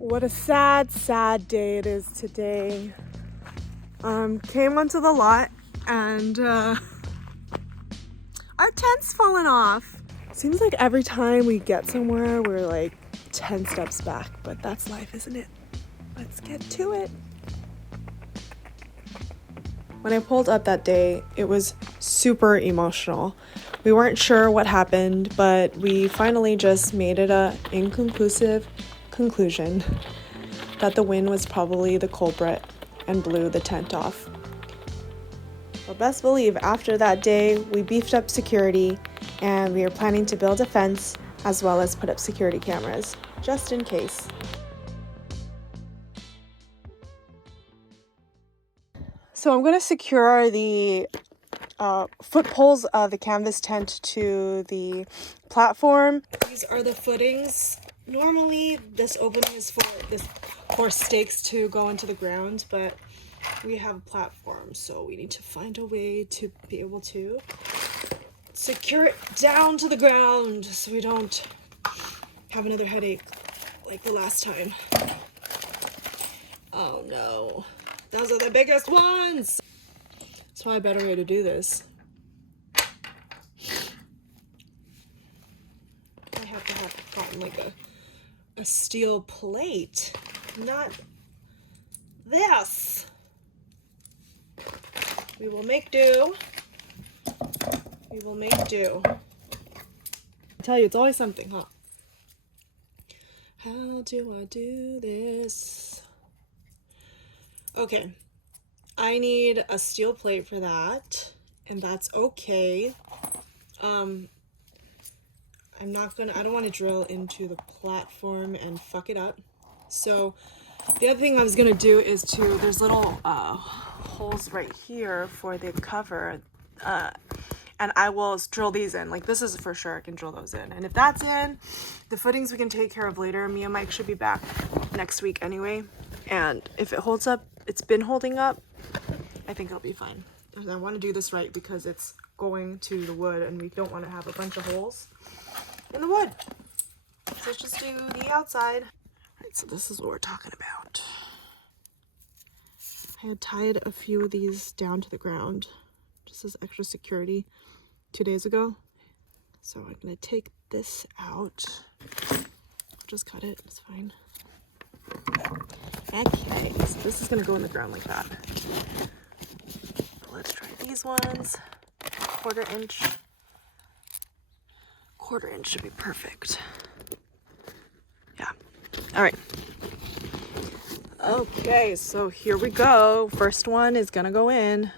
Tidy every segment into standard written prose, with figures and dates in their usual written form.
What a sad, sad day it is today. Came onto the lot and our tent's fallen off. Seems like every time we get somewhere, we're like 10 steps back, but that's life, isn't it? Let's get to it. When I pulled up that day, it was super emotional. We weren't sure what happened, but we finally just made it a inconclusive conclusion that the wind was probably the culprit and blew the tent off. But best believe after that day, we beefed up security and we are planning to build a fence as well as put up security cameras, just in case. So I'm going to secure the foot poles of the canvas tent to the platform. These are the footings. Normally this opening is for stakes to go into the ground, but we have a platform, so we need to find a way to be able to secure it down to the ground so we don't have another headache like the last time. Oh no. Those are the biggest ones! That's probably a better way to do this. I have to have gotten like a steel plate, not this. We will make do. We will make do. I tell you, it's always something, huh? How do I do this? Okay, I need a steel plate for that, and that's okay. I don't want to drill into the platform and fuck it up. So the other thing I was gonna do is there's little holes right here for the cover, and I will drill these in. Like this is for sure, I can drill those in. And if that's in, the footings we can take care of later. Me and Mike should be back next week anyway. And if it holds up, it's been holding up, I think it'll be fine. And I want to do this right because it's going to the wood and we don't want to have a bunch of holes in the wood. So let's just do the outside. All right, so this is what we're talking about. I had tied a few of these down to the ground just as extra security 2 days ago. So I'm gonna take this out. I'll just cut it, it's fine. Okay, so this is gonna go in the ground like that. Let's try these ones. Quarter inch should be perfect. Yeah, all right. Okay, so here we go. First one is gonna go in.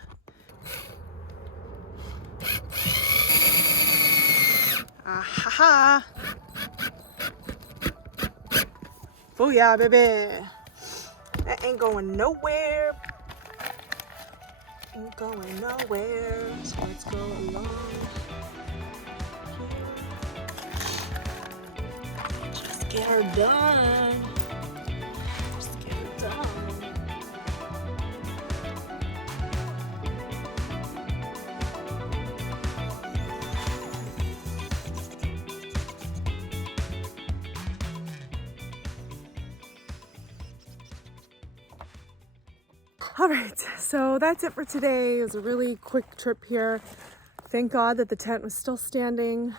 Ah-ha-ha. Booyah, baby. That ain't going nowhere. Ain't going nowhere. So let's go along here. Just get her done. Just get her done. All right, so that's it for today. It was a really quick trip here. Thank God that the tent was still standing.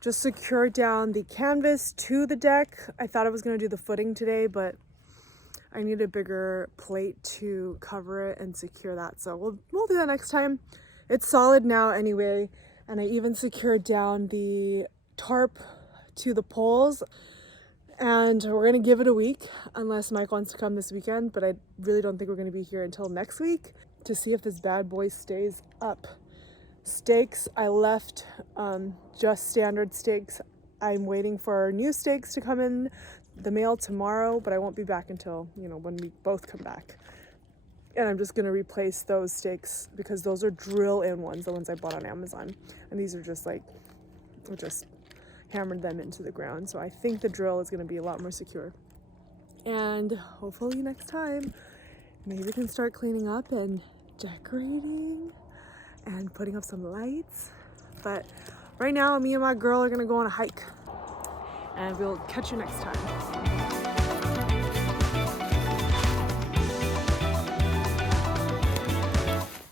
Just secured down the canvas to the deck. I thought I was gonna do the footing today, but I need a bigger plate to cover it and secure that. So we'll do that next time. It's solid now anyway. And I even secured down the tarp to the poles. And we're gonna give it a week unless Mike wants to come this weekend, but I really don't think we're gonna be here until next week to see if this bad boy stays up. Stakes, I left just standard stakes. I'm waiting for new stakes to come in the mail tomorrow, but I won't be back until, when we both come back. And I'm just gonna replace those stakes because those are drill-in ones, the ones I bought on Amazon. And these are just hammered them into the ground. So I think the drill is going to be a lot more secure. And hopefully next time, maybe we can start cleaning up and decorating and putting up some lights. But right now, me and my girl are going to go on a hike. And we'll catch you next time.